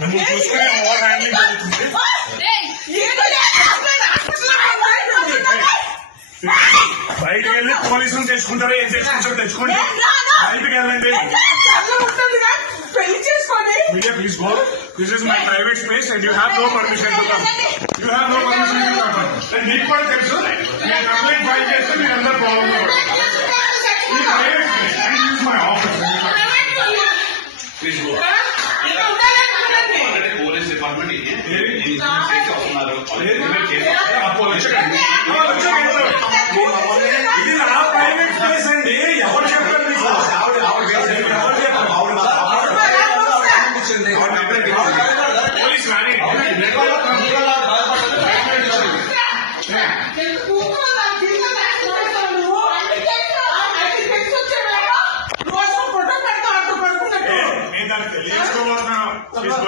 నువ్వు చూసుకునే over handling జరుగుతుంది. బయటకు వెళ్ళి పోలీసులు తెచ్చుకుంటారు. ఏం తెచ్చుకుంటారు తెచ్చుకోండి. బయటకు వెళ్ళండి. Media, please go. This is my private space and you have no permission to come. You have no permission to come. And మీకు కూడా తెలుసు, నేను కంప్లైంట్ ఫైల్ చేస్తే మీరు అందరూ ప్రాబ్లం ఈ private space and use my office. Please go. Police department ఇది నా ప్రైవేట్ స్పేస్ అండి. ఎవరు చెప్పారు మీకు? పోలీస్ రాని